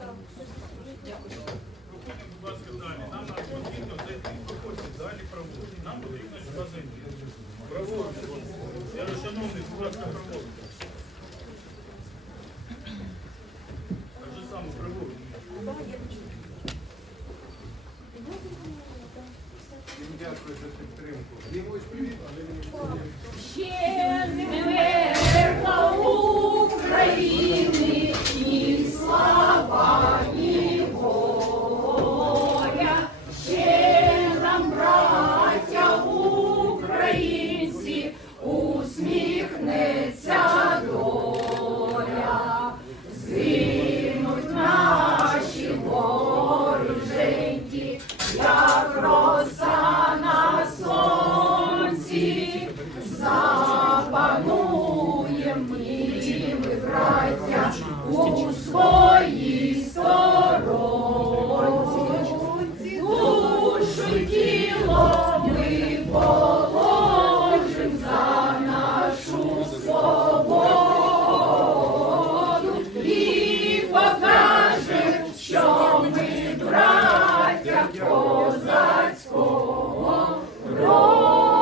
Проходіть, будь ласка, далі. Нам на потрібно зайти. Проходьте далі проводити. Нам потрібно сюди зайти. Проводити. Я шановний, будь ласка, проводити. Так же саме проводити. Дякую за підтримку. Він ось привіт, але він не у своїй сторонці, душу тіло ми.